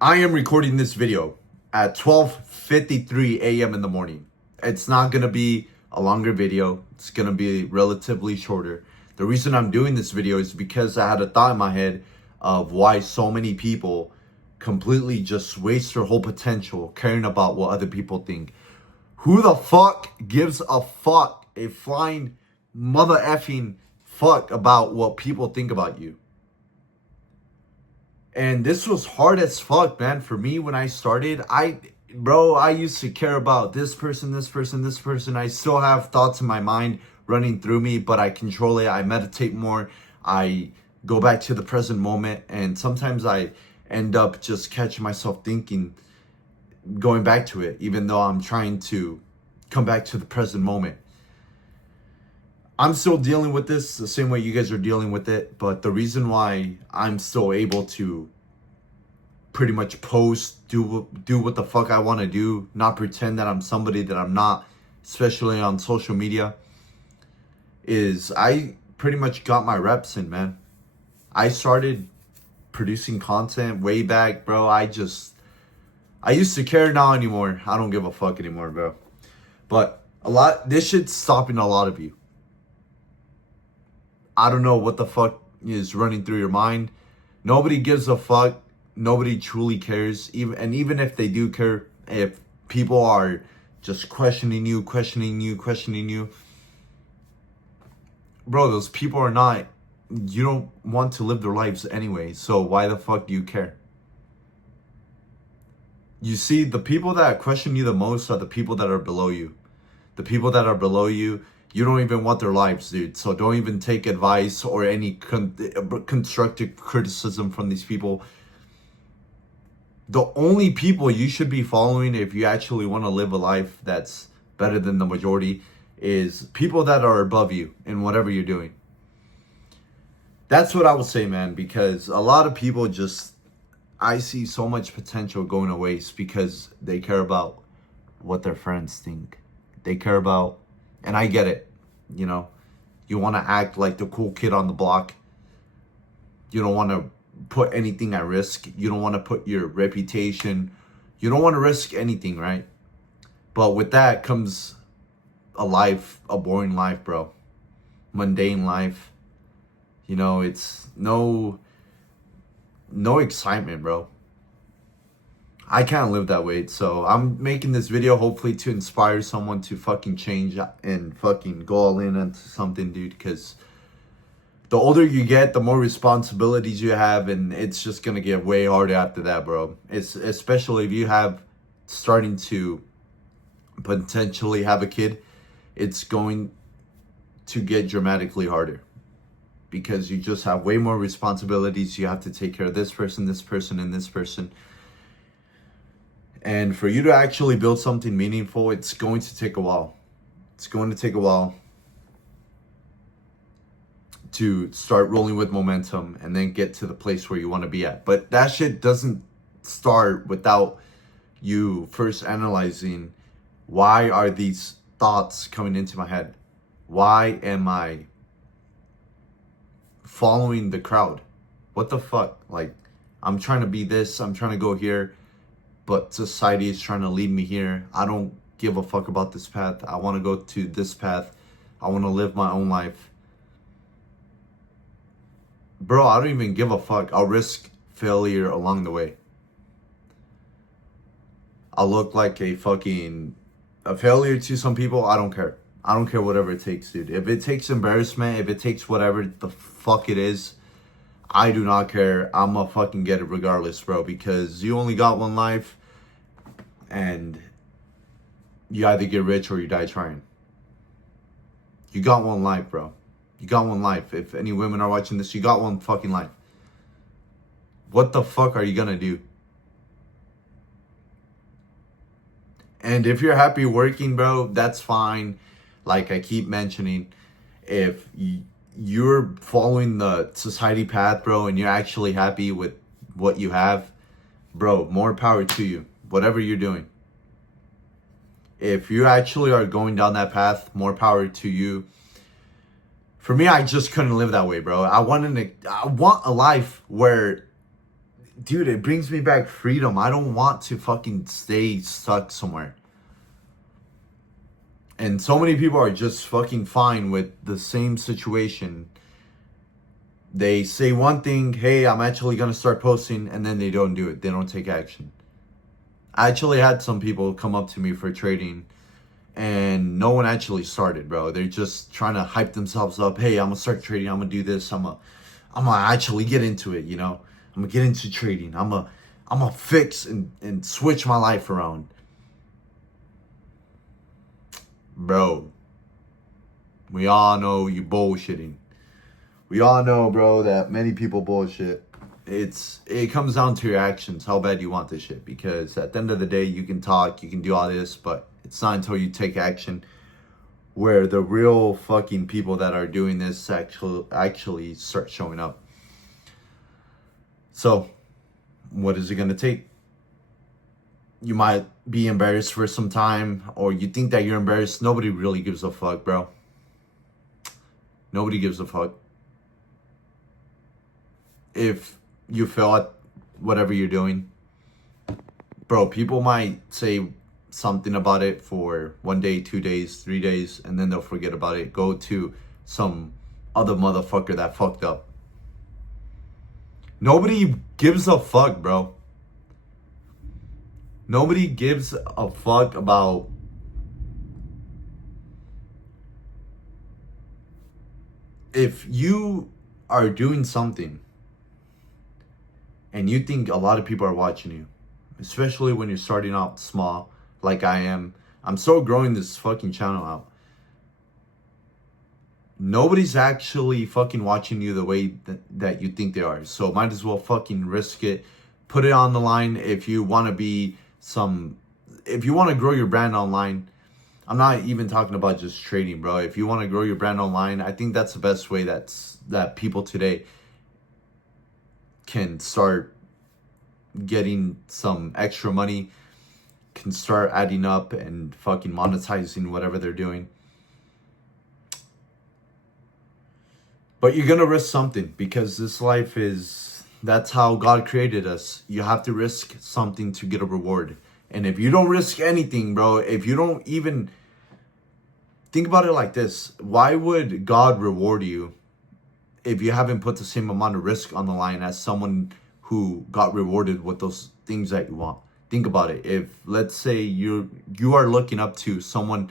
I am recording this video at 12:53 a.m. in the morning. It's not going to be a longer video. It's going to be relatively shorter. The reason I'm doing this video is because I had a thought in my head of why so many people completely just waste their whole potential caring about what other people think. Who the fuck gives a fuck, a flying mother effing fuck about what people think about you? And this was hard as fuck, man. For me, when I started, I used to care about this person, this person, this person. I still have thoughts in my mind running through me, but I control it. I meditate more. I go back to the present moment. And sometimes I end up just catching myself thinking, going back to it, even though I'm trying to come back to the present moment. I'm still dealing with this the same way you guys are dealing with it, but the reason why I'm still able to pretty much post, do what the fuck I want to do, not pretend that I'm somebody that I'm not, especially on social media, is I pretty much got my reps in, man. I started producing content way back, bro. I used to care, now anymore. I don't give a fuck anymore, bro. But this shit's stopping a lot of you. I don't know what the fuck is running through your mind. Nobody gives a fuck. Nobody truly cares. Even if they do care, if people are just questioning you, bro, those people are not, you don't want to live their lives anyway. So why the fuck do you care? You see, the people that question you the most are the people that are below you. The people that are below you, you don't even want their lives, dude. So don't even take advice or any constructive criticism from these people. The only people you should be following if you actually want to live a life that's better than the majority is people that are above you in whatever you're doing. That's what I would say, man, because a lot of people I see so much potential going to waste because they care about what their friends think. They care about, and I get it, you know, you want to act like the cool kid on the block. You don't want to put anything at risk. You don't want to put your reputation. You don't want to risk anything, right? But with that comes a boring life, bro. Mundane life. You know, it's no excitement, bro. I can't live that way. So I'm making this video hopefully to inspire someone to fucking change and fucking go all in into something, dude. Because the older you get, the more responsibilities you have, and it's just gonna get way harder after that, bro. It's especially if you have starting to potentially have a kid, it's going to get dramatically harder because you just have way more responsibilities. You have to take care of this person, and this person. And for you to actually build something meaningful, it's going to take a while. It's going to take a while to start rolling with momentum and then get to the place where you want to be at. But that shit doesn't start without you first analyzing, why are these thoughts coming into my head? Why am I following the crowd? What the fuck? Like, I'm trying to be this, I'm trying to go here, but society is trying to lead me here. I don't give a fuck about this path. I want to go to this path. I want to live my own life. Bro, I don't even give a fuck. I'll risk failure along the way. I'll look like a failure to some people. I don't care. I don't care whatever it takes, dude. If it takes embarrassment, if it takes whatever the fuck it is, I do not care. I'm gonna fucking get it regardless, bro, because you only got one life and you either get rich or you die trying. You got one life, bro. You got one life. If any women are watching this, you got one fucking life. What the fuck are you gonna do? And if you're happy working, bro, that's fine. Like I keep mentioning, if you're following the society path, bro, and you're actually happy with what you have, bro, more power to you, whatever you're doing. If you actually are going down that path, more power to you. For me, I just couldn't live that way, bro. I want a life where dude, it brings me back freedom. I don't want to fucking stay stuck somewhere. And so many people are just fucking fine with the same situation. They say one thing, hey, I'm actually gonna start posting, and then they don't do it. They don't take action. I actually had some people come up to me for trading, and no one actually started, bro. They're just trying to hype themselves up. Hey, I'm gonna start trading. I'm gonna do this. I'm gonna actually get into it. You know, I'm gonna get into trading. I'm gonna fix and switch my life around, bro. We all know you bullshitting. We all know, bro, that many people bullshit. It comes down to your actions, how bad you want this shit. Because at the end of the day, you can talk, you can do all this, but it's not until you take action where the real fucking people that are doing this actually start showing up. So, what is it gonna take? You might be embarrassed for some time, or you think that you're embarrassed. Nobody really gives a fuck, bro. Nobody gives a fuck. If you fail at whatever you're doing, bro, people might say something about it for 1 day, 2 days, 3 days, and then they'll forget about it. Go to some other motherfucker that fucked up. Nobody gives a fuck, bro. Nobody gives a fuck about if you are doing something and you think a lot of people are watching you, especially when you're starting out small, like I am. I'm still growing this fucking channel out. Nobody's actually fucking watching you the way that you think they are. So might as well fucking risk it. Put it on the line if you want to if you want to grow your brand online. I'm not even talking about just trading, bro. If you want to grow your brand online, I think that's the best way that people today can start getting some extra money, can start adding up and fucking monetizing whatever they're doing. But you're gonna risk something because this life that's how God created us. You have to risk something to get a reward. And if you don't risk anything, bro, if you don't even think about it like this, why would God reward you if you haven't put the same amount of risk on the line as someone who got rewarded with those things that you want? Think about it. If let's say you are looking up to someone,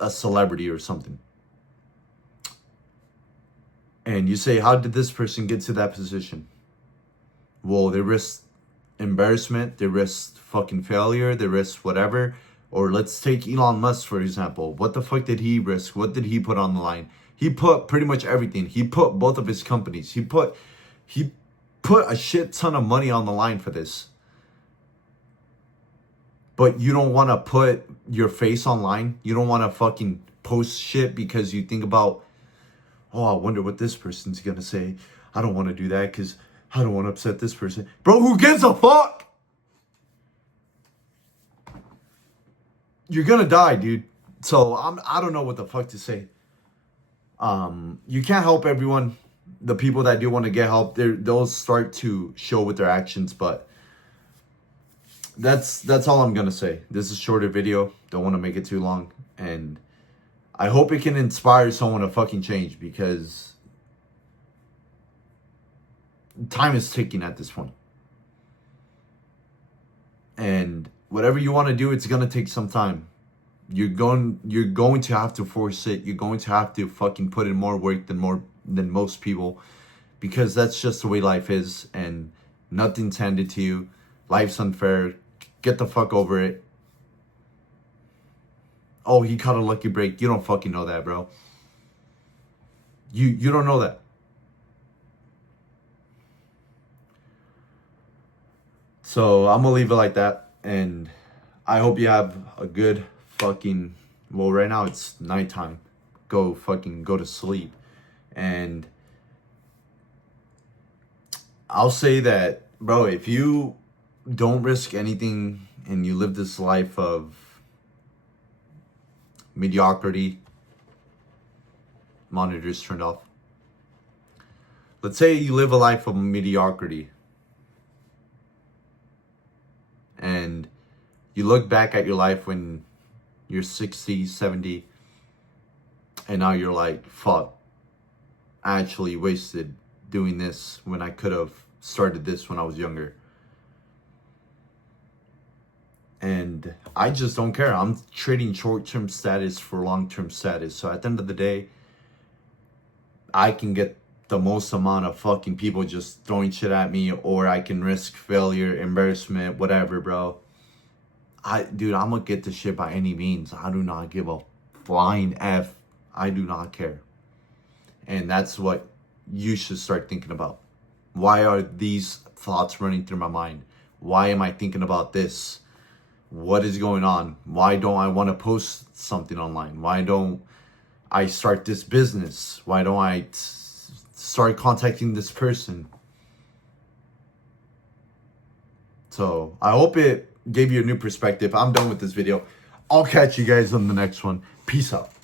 a celebrity or something, and you say, how did this person get to that position? Well, they risked embarrassment, they risked fucking failure, they risked whatever. Or let's take Elon Musk, for example. What the fuck did he risk? What did he put on the line? He put pretty much everything. He put both of his companies. He put a shit ton of money on the line for this. But you don't want to put your face online. You don't want to fucking post shit because you think about, oh, I wonder what this person's gonna say. I don't want to do that because I don't want to upset this person. Bro, who gives a fuck? You're gonna die, dude. So I don't know what the fuck to say. You can't help everyone. The people that do want to get help, they'll start to show with their actions. But that's all I'm gonna say. This is a shorter video. Don't want to make it too long, and I hope it can inspire someone to fucking change because time is ticking at this point. And whatever you want to do, it's gonna take some time. You're going to have to force it. You're going to have to fucking put in more work than most people, because that's just the way life is, and nothing's handed to you. Life's unfair. Get the fuck over it. Oh, he caught a lucky break. You don't fucking know that, bro. You don't know that. So I'm gonna leave it like that, and I hope you have a good fucking, well, right now it's nighttime. Go to sleep. And I'll say that, bro, if you don't risk anything and you live this life of mediocrity, monitors turned off. Let's say you live a life of mediocrity. And you look back at your life when you're 60, 70, and now you're like, fuck, I actually wasted doing this when I could have started this when I was younger. And I just don't care. I'm trading short-term status for long-term status. So at the end of the day, I can get the most amount of fucking people just throwing shit at me, or I can risk failure, embarrassment, whatever, bro. Dude, I'm gonna get the shit by any means. I do not give a flying F. I do not care. And that's what you should start thinking about. Why are these thoughts running through my mind? Why am I thinking about this? What is going on? Why don't I want to post something online? Why don't I start this business? Why don't I start contacting this person? So I hope it gave you a new perspective. I'm done with this video. I'll catch you guys on the next one. Peace out.